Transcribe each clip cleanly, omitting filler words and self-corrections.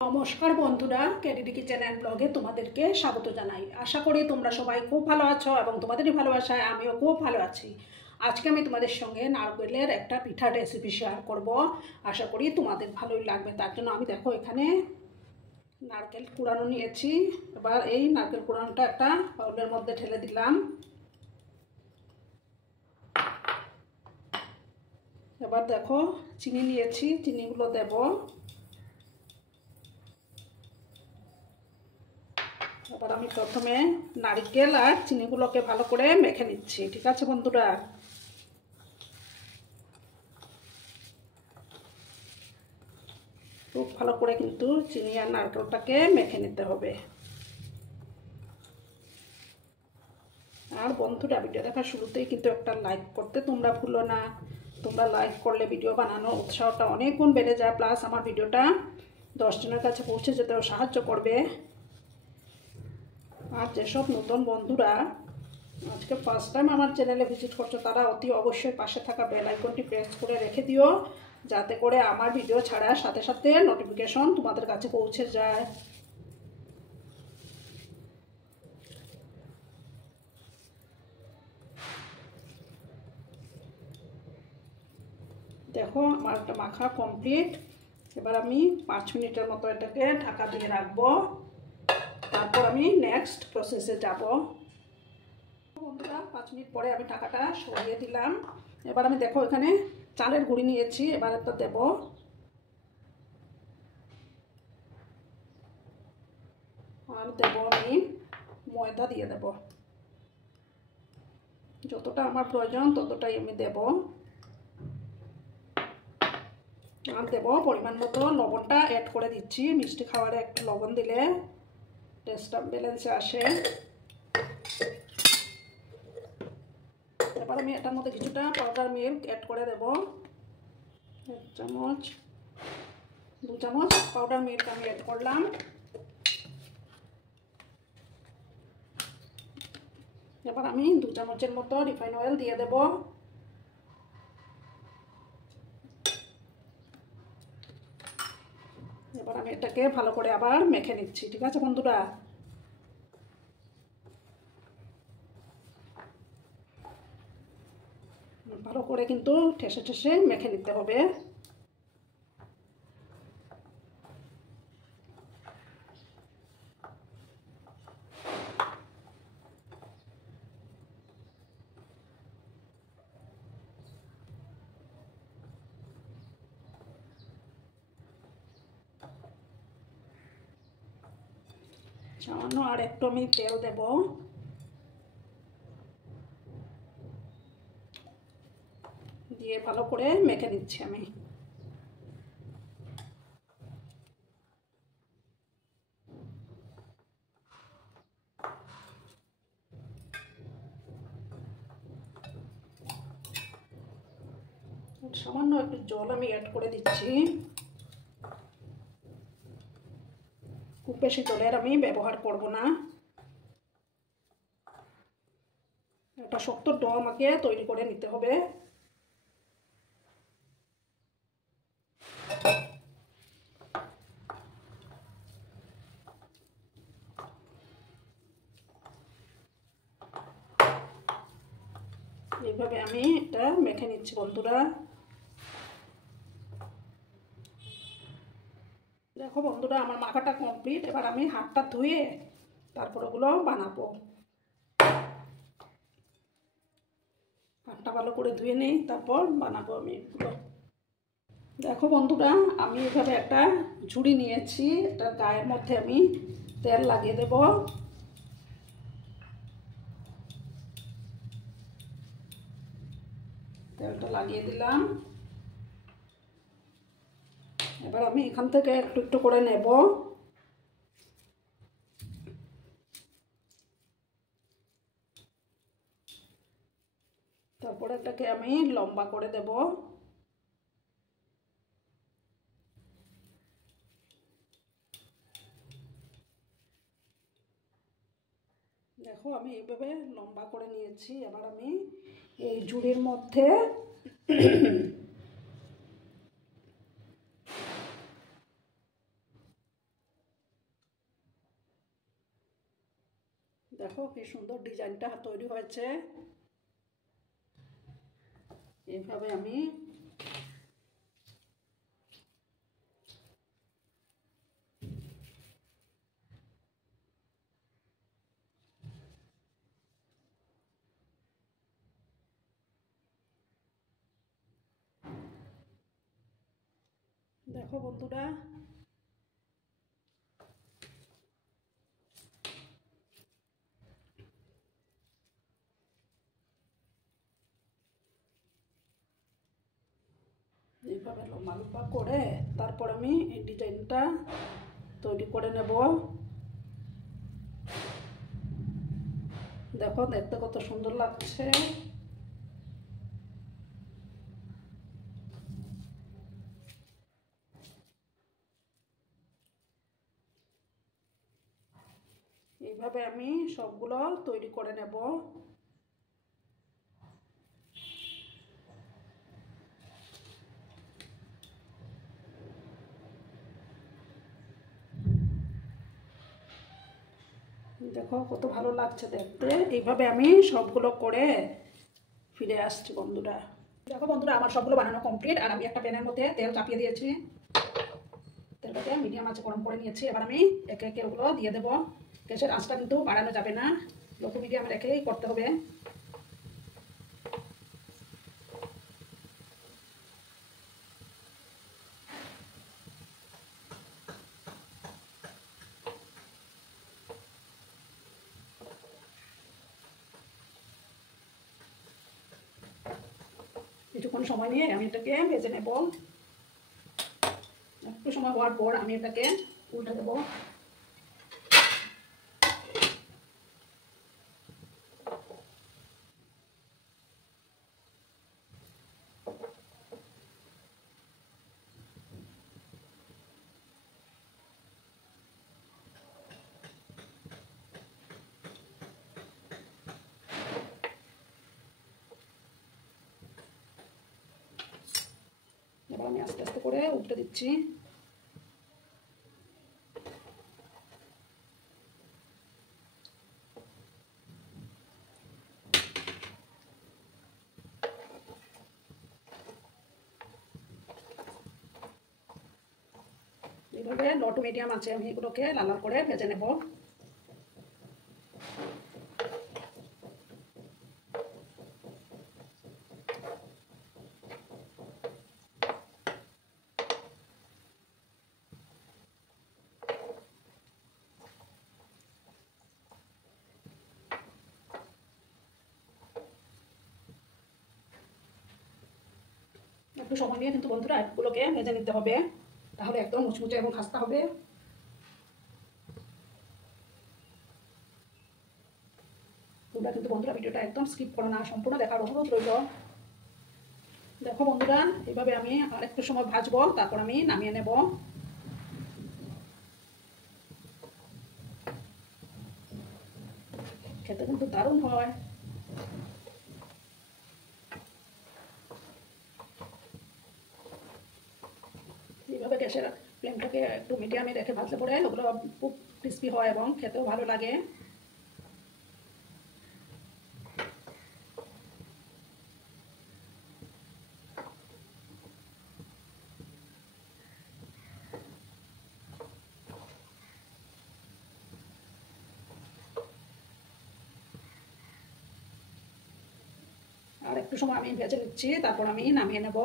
নমস্কার বন্ধুরা, ক্যারিডি kitchen and ব্লগে তোমাদেরকে স্বাগত জানাই। আশা করি তোমরা সবাই খুব ভালো আছো এবং তোমাদেরই ভালোবাসায় আমিও খুব ভালো আছি। আজকে আমি তোমাদের সঙ্গে নারকেলের একটা পিঠা রেসিপি শেয়ার করব। আশা করি তোমাদের ভালোই লাগবে। তার জন্য আমি দেখো এখানে নারকেল কুড়ানো নিয়েছি। এবার এই নারকেল কুড়ানোটা একটা বাউলের মধ্যে ঢেলে দিলাম। এবার দেখো চিনি নিয়েছি, চিনিগুলো দেবো। এবার আমি প্রথমে নারকেল আর চিনিগুলোকে ভালো করে মেখে নিচ্ছি। ঠিক আছে বন্ধুরা, খুব ভালো করে কিন্তু চিনি আর নারকেলটাকে মেখে নিতে হবে। আর বন্ধুরা, ভিডিও দেখার শুরুতেই কিন্তু একটা লাইক করতে তোমরা ভুলো না। তোমরা লাইক করলে ভিডিও বানানোর উৎসাহটা অনেক গুণ বেড়ে যায়, প্লাস আমার ভিডিওটা 10 জনের কাছে পৌঁছে যেতেও সাহায্য করবে। আর যেসব নতুন বন্ধুরা আজকে ফার্স্ট টাইম আমার চ্যানেলে ভিজিট করছো, তারা অতি অবশ্যই পাশে থাকা বেল আইকনটি প্রেস করে রেখে দিও, যাতে করে আমার ভিডিও ছাড়ার সাথে সাথে নোটিফিকেশন তোমাদের কাছে পৌঁছে যায়। দেখো আমার একটা মাখা কমপ্লিট। এবার আমি 5 মিনিটের মতো এটাকে ঢাকা দিয়ে রাখবো, তারপর আমি নেক্সট প্রসেসে যাব। বন্ধুরা, 5 মিনিট পরে আমি ঢাকাটা সরিয়ে দিলাম। এবার আমি দেখো এখানে চালের গুঁড়ি নিয়েছি। এবার একটা দেব, আর দেব আমি ময়দা দিয়ে দেব। যতটা আমার প্রয়োজন ততটাই আমি দেব। আর দেব পরিমাণ মতো লবণটা অ্যাড করে দিচ্ছি। মিষ্টি খাবারে একটু লবণ দিলে টেস্টটা ব্যালেন্সে আসে। এবার আমি এটার মধ্যে কিছুটা পাউডার মিল্ক অ্যাড করে দেব। 1 চামচ 2 চামচ পাউডার মিল্ক আমি অ্যাড করলাম। এবার আমি 2 চামচের মতো রিফাইন অয়েল দিয়ে দেব। এবার আমি এটাকে ভালো করে আবার মেখে নিচ্ছি। ঠিক আছে বন্ধুরা, ভালো করে কিন্তু ঠেসে ঠেসে মেখে নিতে হবে। সামান্য আর একটু আমি তেল দেব। দিয়ে ভালো করে মেখে নিচ্ছি আমি। সামান্য একটু জল আমি অ্যাড করে দিচ্ছি। খুব বেশি জলের আমি ব্যবহার করব না। একটা শক্ত ডো আমাকে তৈরি করে নিতে হবে। এইভাবে আমি এটা মেখে নিচ্ছি বন্ধুরা। দেখো বন্ধুরা, আমার মাখাটা কমপ্লিট। এবার আমি হাতটা ধুয়ে তারপর ওগুলো বানাবো। হাতটা ভালো করে ধুয়ে নিই, তারপর বানাবো আমি এগুলো। দেখো বন্ধুরা, আমি এভাবে একটা ঝুড়ি নিয়েছি। এটার গায়ের মধ্যে আমি তেল লাগিয়ে দেব। তেলটা লাগিয়ে দিলাম। এবার আমি এখান থেকে একটু একটু করে নেব। তারপরে এটাকে আমি লম্বা করে দেব। দেখো আমি এইভাবে লম্বা করে নিয়েছি। এবার আমি এই ঝুড়ির মধ্যে দেখো কি সুন্দর ডিজাইনটা তৈরি হয়েছে। এইভাবে আমি দেখো বন্ধুরা, এইভাবে লম্বা লম্বা করে তারপর আমি এই ডিজাইনটা তৈরি করে নেব। দেখো দেখতে কত সুন্দর লাগছে। এইভাবে আমি সবগুলো তৈরি করে নেব। দেখো কত ভালো লাগছে দেখতে। এইভাবে আমি সবগুলো করে ফিরে আসছি বন্ধুরা। দেখো বন্ধুরা, আমার সবগুলো বানানো কমপ্লিট। আর আমি একটা প্যানের মধ্যে তেল চাপিয়ে দিয়েছি, তেলটাকে মিডিয়াম আঁচে গরম করে নিয়েছি। এবার আমি একে একে ওগুলো দিয়ে দেবো। গ্যাসের আঁচটা কিন্তু বাড়ানো যাবে না, লো টু মিডিয়ামে রেখেই করতে হবে। কিছুক্ষণ সময় নিয়ে আমি এটাকে ভেজে নেব। একটু সময় হওয়ার পর আমি এটাকে উল্টে দেবো। এবার আমি আস্তে আস্তে করে উল্টে দিচ্ছি। এইভাবে লো টু মিডিয়াম আছে আমি এগুলোকে লাল লাল করে ভেজে নেব। একটু সময় নিয়ে কিন্তু বন্ধুরা এগুলোকে ভেজে নিতে হবে, তাহলে একদম মুচমুচে এবং খাস্তা হবে। তোমরা কিন্তু বন্ধুরা ভিডিওটা একদম স্কিপ করো না, সম্পূর্ণ দেখার অনুরোধ রইল। দেখো বন্ধুরা, এইভাবে আমি আর একটু সময় ভাজবো, তারপর আমি নামিয়ে নেব। খেতে কিন্তু দারুণ হয়। এইভাবে গ্যাসের ফ্লেমটাকে একটু মিডিয়ামে রেখে ভাজলে পরে ওগুলো খুব ক্রিস্পি হয় এবং খেতেও ভালো লাগে। আর একটু সময় আমি ভেজে নিচ্ছি, তারপর আমি নামিয়ে নেব।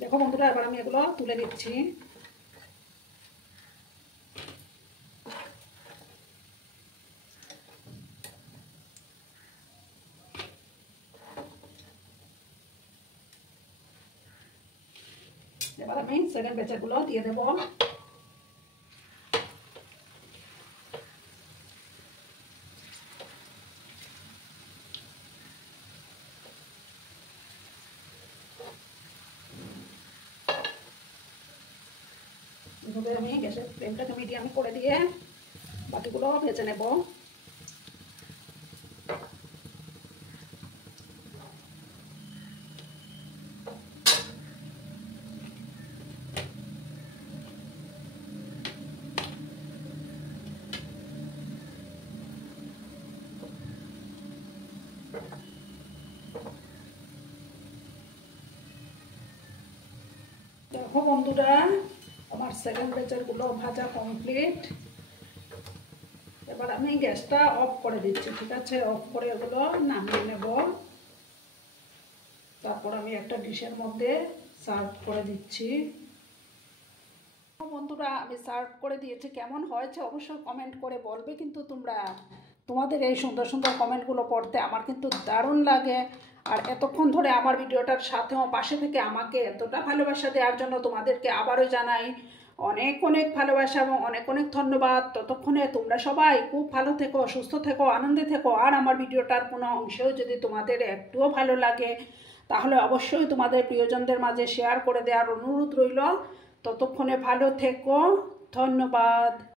দেখো বন্ধুরা, এবার আমি এগুলো তুলে নিচ্ছি। এবার আমি সেকেন্ড ব্যাচেরগুলো দিয়ে দেবো। এভাবে আমি গ্যাসের ফ্লেমটাকে মিডিয়াম করে দিয়ে বাকিগুলো ভেজে নেব। দেখো বন্ধুরা, আমার সেকেন্ড ব্যাচেরগুলো ভাজা কমপ্লিট। এবার আমি গ্যাসটা অফ করে দিচ্ছি, ঠিক আছে? অফ করে এগুলো নামিয়ে নেব। তারপর আমি একটা ডিশের মধ্যে সার্ভ করে দিচ্ছি। বন্ধুরা, আমি সার্ভ করে দিয়েছি। কেমন হয়েছে অবশ্যই কমেন্ট করে বলবে, কিন্তু তোমাদের এই সুন্দর সুন্দর কমেন্টগুলো পড়তে আমার কিন্তু দারুণ লাগে। আর এতক্ষণ ধরে আমার ভিডিওটার সাথেও পাশে থেকে আমাকে এতটা ভালোবাসা দেওয়ার জন্য তোমাদেরকে আবারও জানাই অনেক অনেক ভালোবাসা এবং অনেক অনেক ধন্যবাদ। ততক্ষণে তোমরা সবাই খুব ভালো থেকো, সুস্থ থেকো, আনন্দে থেকো। আর আমার ভিডিওটার কোনো অংশেও যদি তোমাদের একটুও ভালো লাগে তাহলে অবশ্যই তোমাদের প্রিয়জনদের মাঝে শেয়ার করে দেওয়ার অনুরোধ রইল। ততক্ষণে ভালো থেকো, ধন্যবাদ।